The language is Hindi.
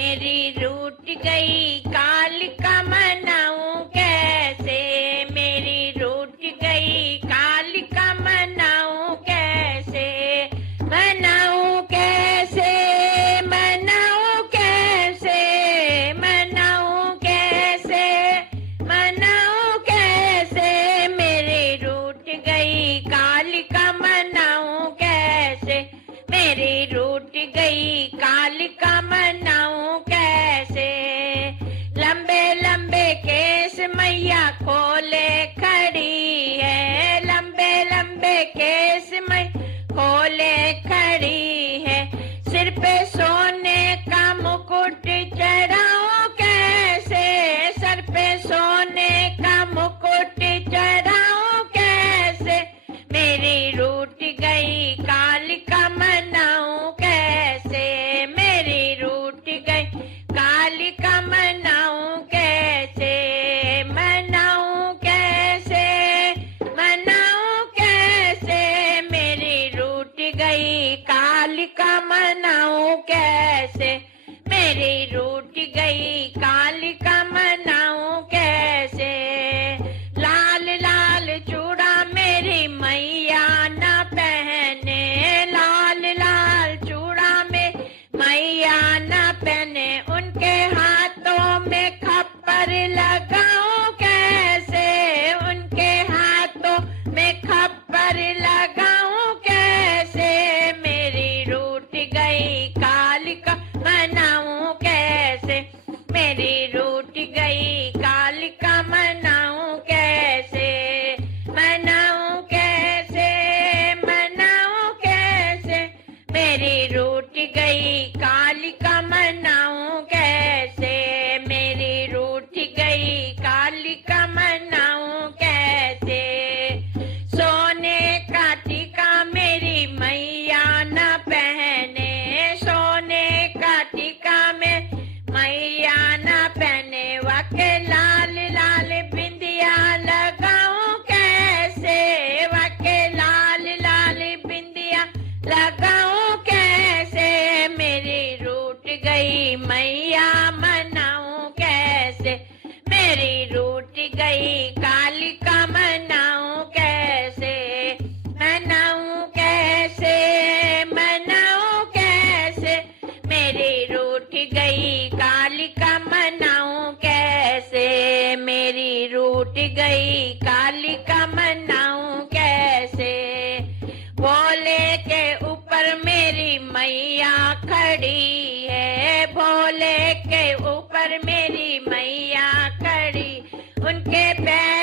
मेरी रूठ गई कालिका मनाऊं कैसे, मेरी रूठ गई कालिका मनाऊं कैसे, मनाऊं कैसे, मनाऊं कैसे, मनाऊं कैसे, मनाऊं कैसे, मेरी रूठ गई कालिका मनाऊं कैसे, मेरी रूठ गई कालिका मनाऊं कैसे। लंबे लंबे केस मैया खोले खड़ी है, लंबे लंबे केस मैया खोले खड़ी है, सिर पे सोने का मुकुट चढ़ाऊं कैसे, सर पे सोने का मुकुट चढ़ाऊं कैसे, मेरी रूठ गई कालिका मनाऊं कैसे, मेरी रूठ गई कालिका मनाऊं कैसे, मनाऊं कैसे, मनाऊं कैसे, मेरी रूठ गई कालिका मनाऊं कैसे, मेरी रूठ गई कालिका मनाऊं कैसे। लाल लाल चूड़ा मेरी मैया न पहने, लाल लाल चूड़ा में मैया न पहने, उनके हाथों में खप्पर लगाऊं कैसे, उनके हाथों में खप्पर लगाऊं कैसे, मेरी रूठ गई कालिका मनाऊं कैसे, मेरी रूठ गई कालिका मनाऊं कैसे, मनाऊं कैसे, मनाऊं कैसे, मेरी रूठ गई कालिका मनाऊं कैसे, मेरी रूठ गई कालिका मनाऊं कैसे। सोने का टीका मेरी मैया न पहने, सोने का टीका में मैया न पहने, वाके लाल लाल बिंदिया लगाऊं कैसे, वाके लाल लाल बिंदिया लगाऊं कैसे, मेरी रूठ गई मैया मनाऊं कैसे, मेरी रूठ गई कालिका मनाऊं कैसे, मनाऊं कैसे, मनाऊं कैसे, मेरी रूठ गई कालिका मनाऊं कैसे, मेरी रूठ गई कालिका मनाऊं कैसे। भोले के ऊपर मेरी मैया खड़ी है, भोले के ऊपर मेरी मैया खड़ी, उनके पैर